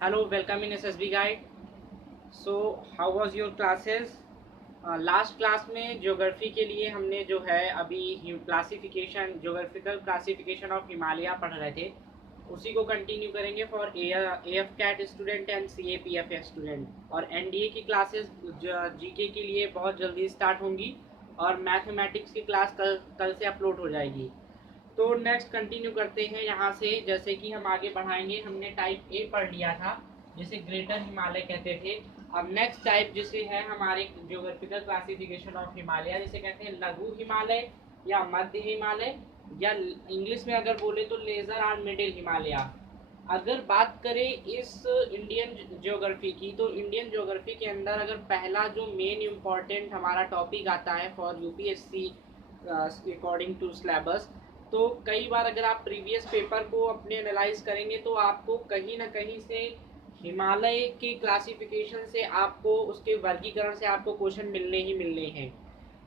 Hello, welcome in SSB Guide. So, how was your classes? Last class में geography के लिए हमने जो है अभी classification geographical classification of Himalaya पढ़ रहे थे, उसी को कंटिन्यू करेंगे for F CAT student and C A P F student. और एन डी ए की क्लासेस जीके के लिए बहुत जल्दी स्टार्ट होंगी और मैथमेटिक्स की क्लास कल कल से अपलोड हो जाएगी। तो नेक्स्ट कंटिन्यू करते हैं यहाँ से। जैसे कि हम आगे बढ़ाएंगे, हमने टाइप ए पढ़ लिया था जिसे ग्रेटर हिमालय कहते थे। अब नेक्स्ट टाइप जिसे है हमारे ज्योग्राफिकल क्लासिफिकेशन ऑफ हिमालय, जिसे कहते हैं लघु हिमालय या मध्य हिमालय, या इंग्लिश में अगर बोले तो लेजर और मिडिल हिमालय। अगर बात करें इस इंडियन ज्योग्राफी की, तो इंडियन ज्योग्राफी के अंदर अगर पहला जो मेन इम्पॉर्टेंट हमारा टॉपिक आता है for UPSC according to syllabus, तो कई बार अगर आप प्रीवियस पेपर को अपने एनालाइज करेंगे तो आपको कहीं ना कहीं से हिमालय के क्लासिफिकेशन से, आपको उसके वर्गीकरण से आपको क्वेश्चन मिलने ही मिलने हैं।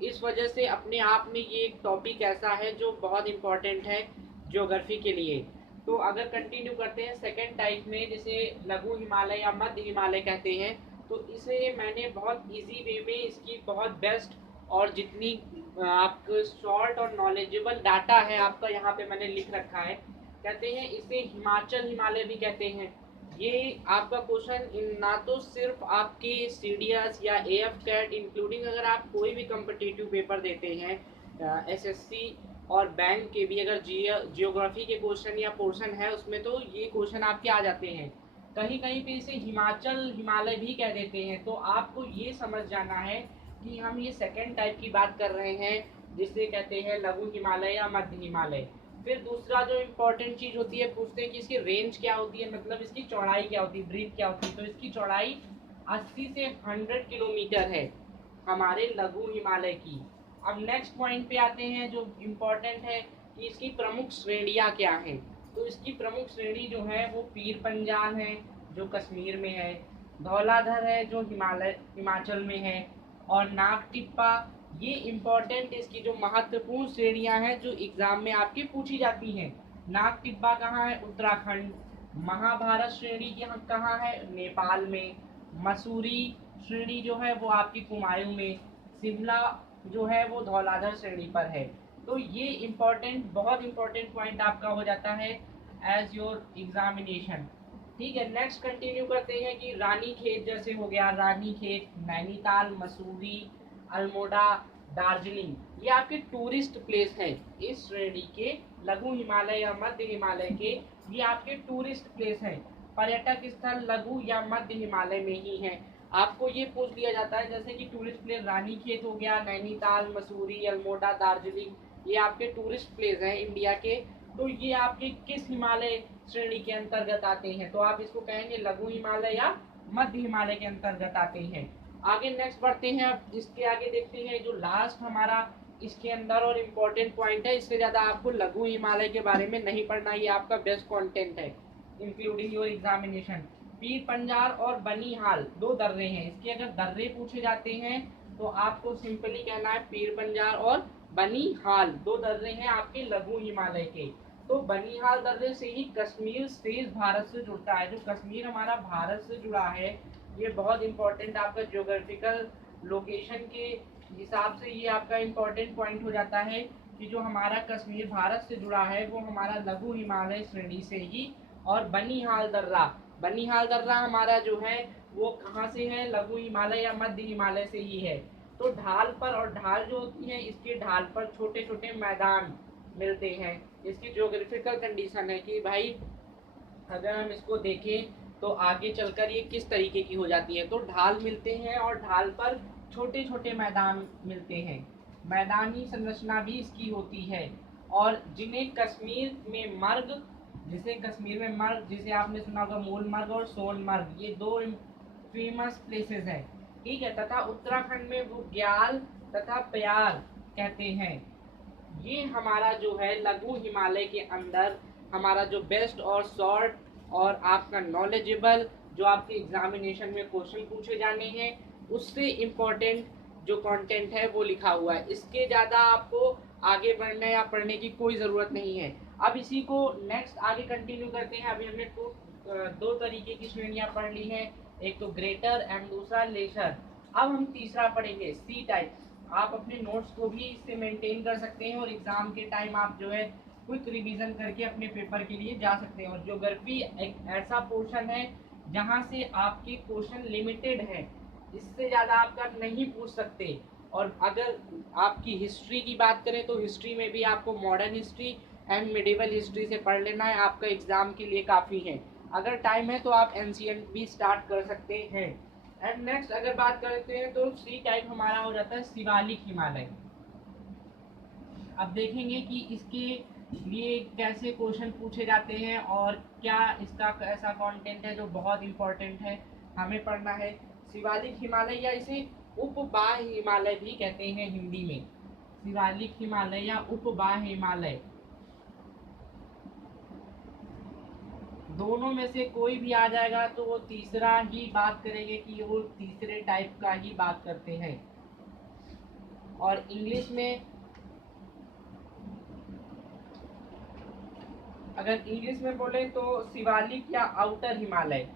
इस वजह से अपने आप में ये एक टॉपिक ऐसा है जो बहुत इम्पोर्टेंट है ज्योग्राफी के लिए। तो अगर कंटिन्यू करते हैं सेकेंड टाइप में, जिसे लघु हिमालय या मध्य हिमालय कहते हैं, तो इसे मैंने बहुत इजी वे में इसकी बहुत बेस्ट और जितनी आपको शॉर्ट और नॉलेजेबल डाटा है आपका यहाँ पे मैंने लिख रखा है। कहते हैं इसे हिमाचल हिमालय भी कहते हैं। ये आपका क्वेश्चन ना तो सिर्फ आपके सीडीएस या एएफ कैट इंक्लूडिंग, अगर आप कोई भी कम्पिटिटिव पेपर देते हैं एसएससी और बैंक के भी, अगर जियोग्राफी के क्वेश्चन या पोर्शन है उसमें, तो ये क्वेश्चन आपके आ जाते हैं। कहीं कहीं पे इसे हिमाचल हिमालय भी कह देते हैं। तो आपको ये समझ जाना है कि हम ये सेकेंड टाइप की बात कर रहे हैं जिसे कहते हैं लघु हिमालय या मध्य हिमालय। फिर दूसरा जो इम्पोर्टेंट चीज होती है, पूछते हैं कि इसकी रेंज क्या होती है, मतलब इसकी चौड़ाई क्या होती है, ब्रीथ क्या होती है। तो इसकी चौड़ाई 80 से 100 किलोमीटर है हमारे लघु हिमालय की। अब नेक्स्ट पॉइंट पे आते हैं जो इम्पोर्टेंट है कि इसकी प्रमुख श्रेणियाँ क्या हैं। तो इसकी प्रमुख श्रेणी जो है वो पीर पंजाल है जो कश्मीर में है, धौलाधर है जो हिमाचल में है, और नाग टिप्पा। ये इम्पोर्टेंट इसकी जो महत्वपूर्ण श्रेणियां हैं जो एग्जाम में आपकी पूछी जाती हैं। नाग टिब्बा कहाँ है? उत्तराखंड। महाभारत श्रेणी यहाँ कहाँ है? नेपाल में। मसूरी श्रेणी जो है वो आपकी कुमायूं में। शिमला जो है वो धौलाधर श्रेणी पर है। तो ये इम्पोर्टेंट, बहुत इम्पोर्टेंट पॉइंट आपका हो जाता है एज योर एग्जामिनेशन। ठीक है, नेक्स्ट कंटिन्यू करते हैं कि रानी खेत जैसे हो गया, रानी खेत, नैनीताल, मसूरी, अल्मोड़ा, दार्जिलिंग, ये आपके टूरिस्ट प्लेस हैं। इस श्रेणी के लघु हिमालय या मध्य हिमालय के ये आपके टूरिस्ट प्लेस हैं। पर्यटक स्थल लघु या मध्य हिमालय में ही हैं। आपको ये पूछ लिया जाता है जैसे कि टूरिस्ट प्लेस रानी खेत हो गया, नैनीताल, मसूरी, अल्मोड़ा, दार्जिलिंग, ये आपके टूरिस्ट प्लेस हैं इंडिया के। तो ये आपके किस हिमालय श्रेणी के अंतर्गत आते हैं? तो आप इसको कहेंगे लघु हिमालय या मध्य हिमालय के अंतर्गत आते हैं। आगे नेक्स्ट बढ़ते हैं। अब इसके आगे देखते हैं जो लास्ट हमारा इसके अंदर और इम्पोर्टेंट पॉइंट है, इससे ज़्यादा आपको लघु हिमालय के बारे में नहीं पढ़ना, ये आपका बेस्ट कंटेंट है including your examination. Pir Panjal और बनिहाल दो दर्रे हैं। इसके अगर दर्रे पूछे जाते हैं तो आपको सिंपली कहना है पीर पंजाल और बनिहाल दो दर्रे हैं आपके लघु हिमालय के। तो बनिहाल दर्रे से ही कश्मीर स्टेट भारत से जुड़ता है। जो कश्मीर हमारा भारत से जुड़ा है, ये बहुत इंपॉर्टेंट आपका ज्योग्राफिकल लोकेशन के हिसाब से ये आपका इम्पोर्टेंट पॉइंट हो जाता है कि जो हमारा कश्मीर भारत से जुड़ा है वो हमारा लघु हिमालय श्रेणी से ही। और बनिहाल दर्रा हमारा जो है वो कहाँ से है? लघु हिमालय या मध्य हिमालय से ही है। तो ढाल पर, और ढाल जो होती है इसके ढाल पर छोटे छोटे मैदान मिलते हैं। इसकी ज्योग्राफिकल कंडीशन है कि भाई अगर हम इसको देखें तो आगे चलकर ये किस तरीके की हो जाती है। तो ढाल मिलते हैं और ढाल पर छोटे छोटे मैदान मिलते हैं। मैदानी संरचना भी इसकी होती है। और जिन्हें कश्मीर में मर्ग, जिसे आपने सुना होगा मूलमर्ग और सोनमर्ग, ये दो फेमस प्लेसेस हैं। ठीक है, तथा उत्तराखंड में बुग्याल तथा प्यार कहते हैं। ये हमारा जो है लघु हिमालय के अंदर हमारा जो बेस्ट और शॉर्ट और आपका नॉलेजेबल जो आपके एग्जामिनेशन में क्वेश्चन पूछे जाने हैं उससे इम्पोर्टेंट जो कंटेंट है वो लिखा हुआ है। इसके ज़्यादा आपको आगे बढ़ने या पढ़ने की कोई ज़रूरत नहीं है। अब इसी को नेक्स्ट आगे कंटिन्यू करते हैं। अभी हमने दो तरीके की श्रेणियां पढ़ ली हैं, एक तो ग्रेटर एंड दूसरा लेसर। अब हम तीसरा पढ़ेंगे सी टाइप। आप अपने नोट्स को भी इससे मेंटेन कर सकते हैं और एग्जाम के टाइम आप जो है क्विक रिवीजन करके अपने पेपर के लिए जा सकते हैं। और ज्योग्राफी एक ऐसा पोर्शन है जहां से आपके क्वेश्चन लिमिटेड है, इससे ज़्यादा आपका नहीं पूछ सकते। और अगर आपकी हिस्ट्री की बात करें तो हिस्ट्री में भी आपको modern history and medieval history से पढ़ लेना है, आपका एग्ज़ाम के लिए काफ़ी है। अगर टाइम है तो आप एनसीएंट भी स्टार्ट कर सकते हैं। एंड नेक्स्ट अगर बात करते हैं तो सी टाइप हमारा हो जाता है शिवालिक हिमालय। अब देखेंगे कि इसके लिए कैसे क्वेश्चन पूछे जाते हैं और क्या इसका ऐसा कंटेंट है जो बहुत इम्पोर्टेंट है, हमें पढ़ना है। शिवालिक हिमालय या इसे उपबाह हिमालय भी कहते हैं हिंदी में, शिवालिक हिमालय या उपबाह हिमालय, दोनों में से कोई भी आ जाएगा तो वो तीसरा ही बात करेंगे कि वो तीसरे टाइप का ही बात करते हैं। और इंग्लिश में अगर इंग्लिश में बोले तो शिवालिक या outer Himalaya,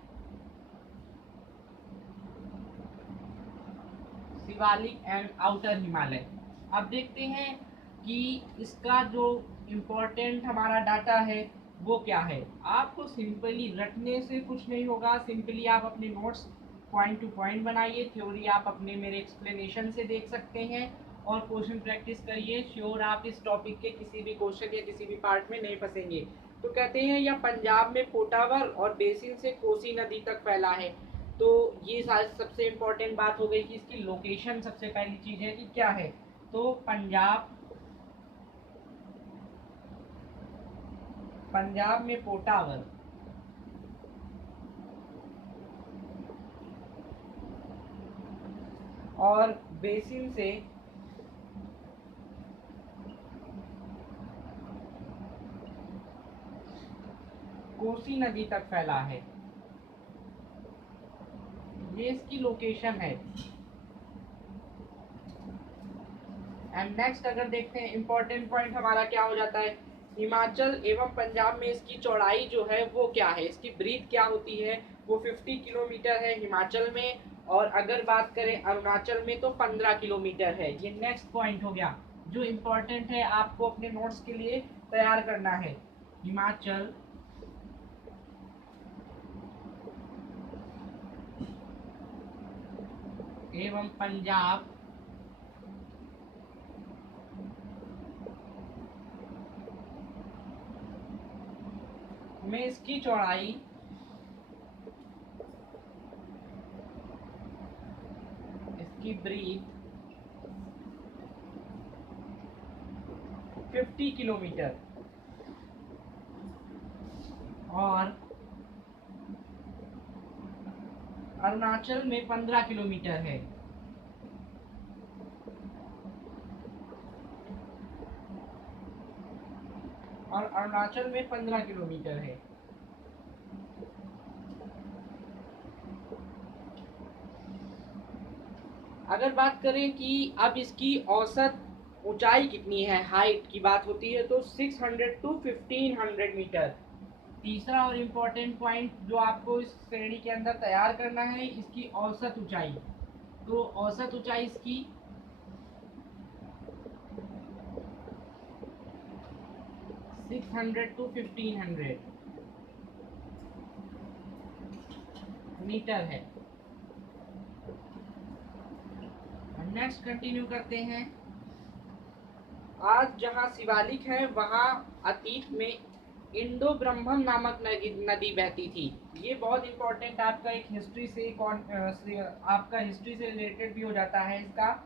Shivalik and outer Himalaya. अब देखते हैं कि इसका जो इम्पोर्टेंट हमारा डाटा है वो क्या है। आपको सिंपली रटने से कुछ नहीं होगा, सिंपली आप अपने नोट्स पॉइंट टू पॉइंट बनाइए। थ्योरी आप अपने मेरे एक्सप्लेनेशन से देख सकते हैं और क्वेश्चन प्रैक्टिस करिए। श्योर आप इस टॉपिक के किसी भी क्वेश्चन या किसी भी पार्ट में नहीं फंसेंगे। तो कहते हैं यह पंजाब में पोटावर और बेसिन से कोसी नदी तक फैला है। तो ये सबसे इम्पोर्टेंट बात हो गई कि इसकी लोकेशन सबसे पहली चीज़ है कि क्या है। तो पंजाब में पोटावर और बेसिन से कोसी नदी तक फैला है, ये इसकी लोकेशन है। एंड नेक्स्ट अगर देखते हैं इम्पोर्टेंट पॉइंट हमारा क्या हो जाता है, हिमाचल एवं पंजाब में इसकी चौड़ाई जो है वो क्या है, इसकी ब्रीथ क्या होती है, वो 50 किलोमीटर है हिमाचल में। और अगर बात करें अरुणाचल में तो 15 किलोमीटर है। ये नेक्स्ट पॉइंट हो गया जो इम्पोर्टेंट है, आपको अपने नोट्स के लिए तैयार करना है। हिमाचल एवं पंजाब में इसकी चौड़ाई इसकी ब्रीथ 50 किलोमीटर और अरुणाचल में 15 किलोमीटर है। और अरुणाचल में 15 किलोमीटर है। अगर बात करें कि अब इसकी औसत ऊंचाई कितनी है, हाइट की बात होती है तो 600 टू 1500 मीटर। तीसरा और इम्पोर्टेंट पॉइंट जो आपको इस श्रेणी के अंदर तैयार करना है, इसकी औसत ऊंचाई। तो औसत ऊंचाई इसकी 600 टू 1500 मीटर है। नेक्स्ट कंटिन्यू करते हैं। आज जहाँ शिवालिक है वहाँ अतीत में इंडो ब्रह्मम नामक नदी बहती थी। ये बहुत इंपॉर्टेंट आपका एक हिस्ट्री से आपका हिस्ट्री से रिलेटेड भी हो जाता है इसका।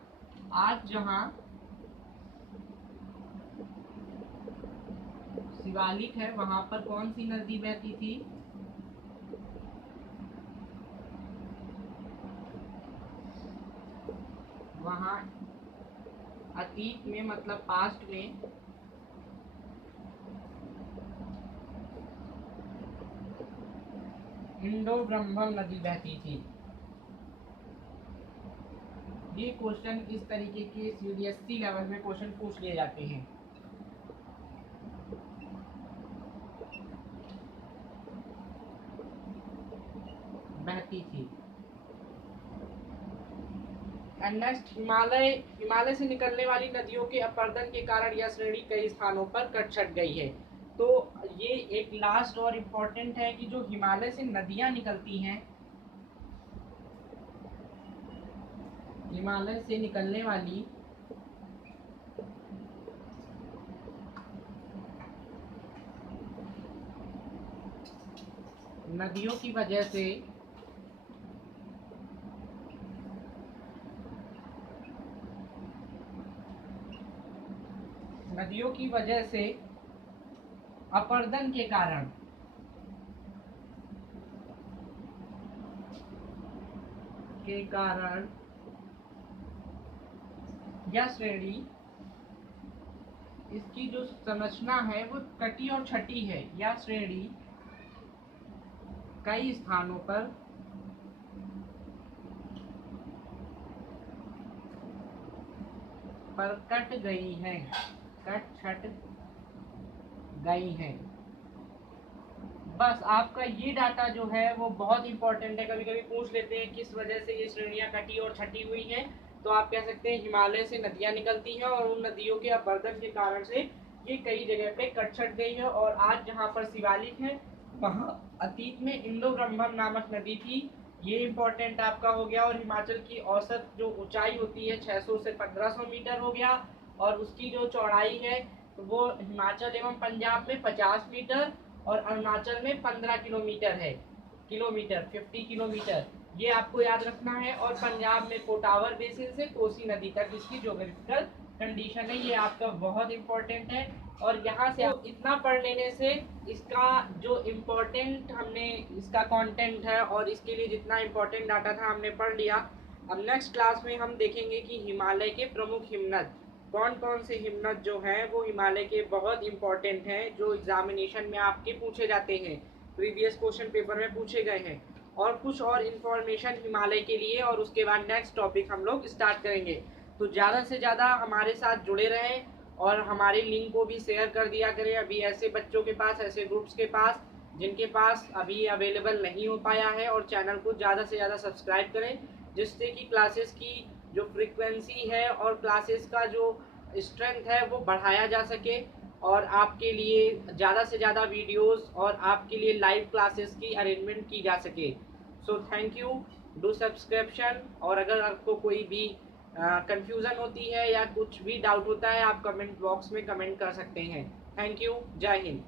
आज जहाँ शिवालिक है वहाँ पर कौन सी नदी बहती थी, वहाँ अतीत में मतलब पास्ट में इंडो ब्रह्मम नदी बहती थी। ये क्वेश्चन इस तरीके के सीबीएसई लेवल में क्वेश्चन पूछ लिए जाते हैं। बहती थी। एंड नेक्स्ट, हिमालय से निकलने वाली नदियों के अपरदन के कारण यह श्रेणी कई स्थानों पर कट छट गई है। तो ये एक लास्ट और इम्पोर्टेंट है कि जो हिमालय से नदियां निकलती हैं, हिमालय से निकलने वाली नदियों की वजह से अपरदन के कारण यह श्रेणी, इसकी जो संरचना है वो कटी और छटी है। यह श्रेणी कई स्थानों पर कट गई है, कट छट गई है। बस आपका ये डाटा जो है वो बहुत इंपॉर्टेंट है। कभी कभी पूछ लेते हैं किस वजह से ये श्रेणियां कटी और छटी हुई हैं, तो आप कह सकते हैं हिमालय से नदियां निकलती हैं और उन नदियों के अपरदन के कारण से ये कई जगह पे कट छट गई है। और आज जहाँ पर शिवालिक है वहाँ अतीत में इंडो ब्रह्मम नामक नदी थी। ये इम्पोर्टेंट आपका हो गया। और हिमाचल की औसत जो ऊंचाई होती है 600 से 1500 मीटर हो गया, और उसकी जो चौड़ाई है वो हिमाचल एवं पंजाब में 50 मीटर और अरुणाचल में 15 किलोमीटर है। 50 किलोमीटर, ये आपको याद रखना है। और पंजाब में पोटावर बेसिन से कोसी नदी तक इसकी ज्योग्राफिकल कंडीशन है। ये आपका बहुत इंपॉर्टेंट है। और यहाँ से इतना पढ़ लेने से इसका जो इम्पोर्टेंट हमने इसका कंटेंट है और इसके लिए जितना इम्पोर्टेंट डाटा था हमने पढ़ लिया। अब नेक्स्ट क्लास में हम देखेंगे कि हिमालय के प्रमुख हिमनद कौन कौन से हिमनद जो हैं वो हिमालय के बहुत इंपॉर्टेंट हैं, जो एग्जामिनेशन में आपके पूछे जाते हैं, प्रीवियस क्वेश्चन पेपर में पूछे गए हैं। और कुछ और इन्फॉर्मेशन हिमालय के लिए, और उसके बाद नेक्स्ट टॉपिक हम लोग स्टार्ट करेंगे। तो ज़्यादा से ज़्यादा हमारे साथ जुड़े रहें और हमारे लिंक को भी शेयर कर दिया करें अभी ऐसे बच्चों के पास, ऐसे ग्रुप्स के पास जिनके पास अभी अवेलेबल नहीं हो पाया है। और चैनल को ज़्यादा से ज़्यादा सब्सक्राइब करें, जिससे कि क्लासेस की जो फ्रीक्वेंसी है और क्लासेस का जो स्ट्रेंथ है वो बढ़ाया जा सके, और आपके लिए ज़्यादा से ज़्यादा वीडियोस और आपके लिए लाइव क्लासेस की अरेंजमेंट की जा सके। So thank you, do subscription. और अगर आपको कोई भी कंफ्यूजन होती है या कुछ भी डाउट होता है आप कमेंट बॉक्स में कमेंट कर सकते हैं। थैंक यू, जय हिंद।